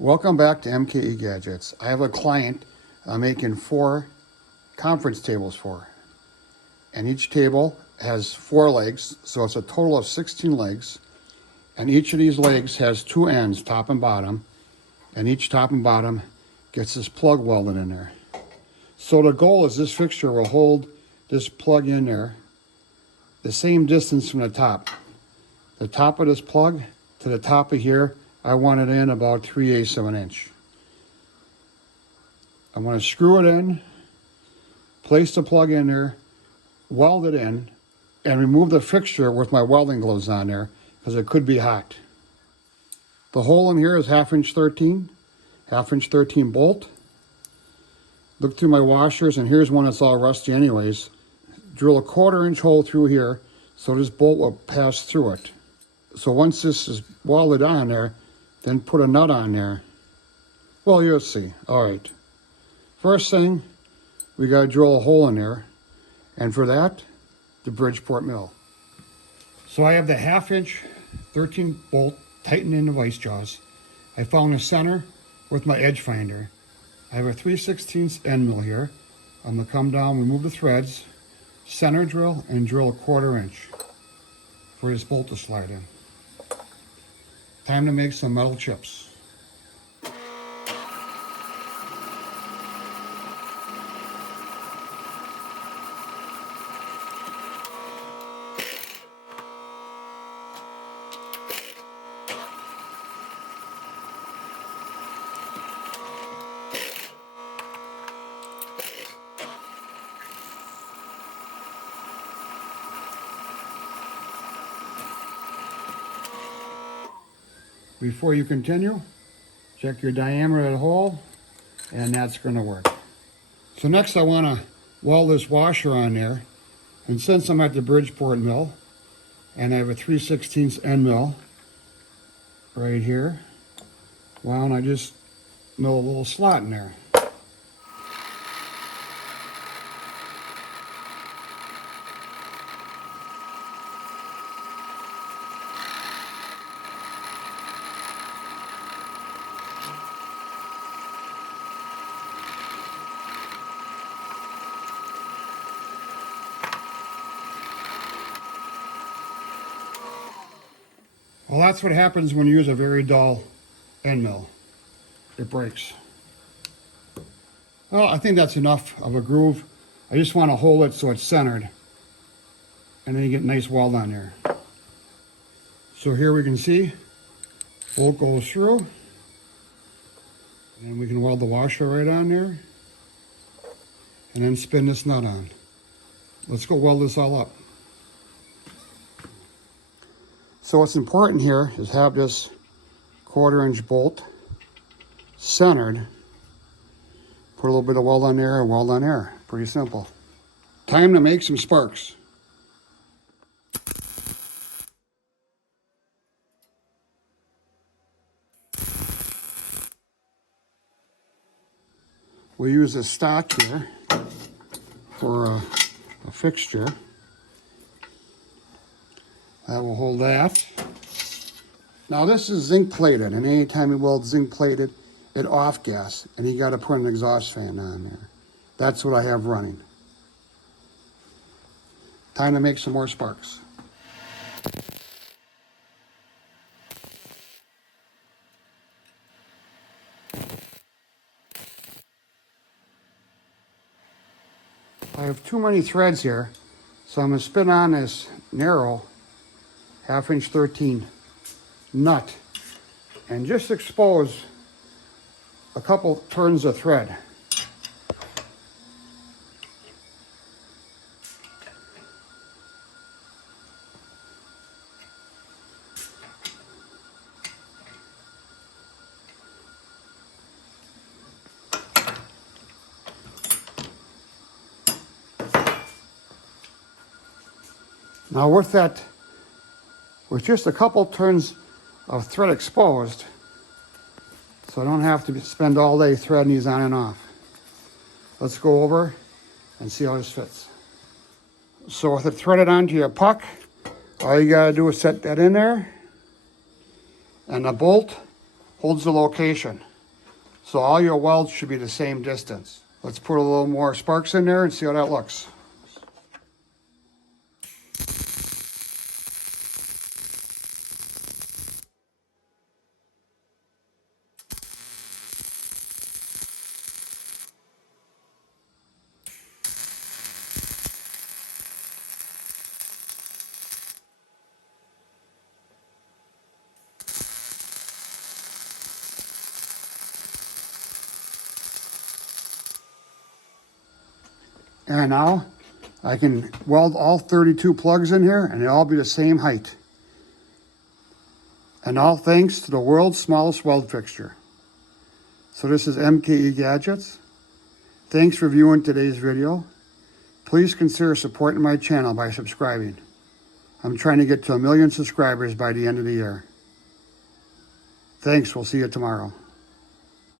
Welcome back to MKE Gadgets. I have a client I'm making 4 conference tables for. And each table has 4 legs, so it's a total of 16 legs. And each of these legs has 2 ends, top and bottom. And each top and bottom gets this plug welded in there. So the goal is this fixture will hold this plug in there the same distance from the top. The top of this plug to the top of here, I want it in about 3/8 of an inch. I'm going to screw it in, place the plug in there, weld it in, and remove the fixture with my welding gloves on there because it could be hot. The hole in here is 1/2" 13 bolt. Look through my washers, and here's one that's all rusty anyways. Drill a 1/4 inch hole through here so this bolt will pass through it. So once this is welded on there, then put a nut on there. Well, you'll see. All right. First thing, we got to drill a hole in there. And for that, the Bridgeport mill. So I have the 1/2" 13 bolt tightened in the vice jaws. I found the center with my edge finder. I have a 3/16 end mill here. I'm going to come down, remove the threads, center drill, and drill a 1/4 inch for this bolt to slide in. Time to make some metal chips. Before you continue, check your diameter of the hole, and that's going to work. So next I want to weld this washer on there, and since I'm at the Bridgeport mill, and I have a 3/16 end mill right here, why don't I just mill a little slot in there. Well, that's what happens when you use a very dull end mill. It breaks. Well, I think that's enough of a groove. I just want to hold it so it's centered. And then you get a nice weld on there. So here we can see, bolt goes through. And we can weld the washer right on there. And then spin this nut on. Let's go weld this all up. So what's important here is have this 1/4 inch bolt centered. Put a little bit of weld on there and weld on there. Pretty simple. Time to make some sparks. We use a stock here for a fixture. That will hold that. Now this is zinc plated, and anytime you weld zinc plated, it off gas, and you got to put an exhaust fan on there. That's what I have running. Time to make some more sparks. I have too many threads here, so I'm going to spin on this narrow 1/2" 13 nut and just expose a couple turns of thread. Now with just a couple turns of thread exposed, so I don't have to spend all day threading these on and off. Let's go over and see how this fits. So with it threaded onto your puck, all you gotta do is set that in there, and the bolt holds the location. So all your welds should be the same distance. Let's put a little more sparks in there and see how that looks. And now I can weld all 32 plugs in here and they'll all be the same height. And all thanks to the world's smallest weld fixture. So this is MKE Gadgets. Thanks for viewing today's video. Please consider supporting my channel by subscribing. I'm trying to get to 1 million subscribers by the end of the year. Thanks, we'll see you tomorrow.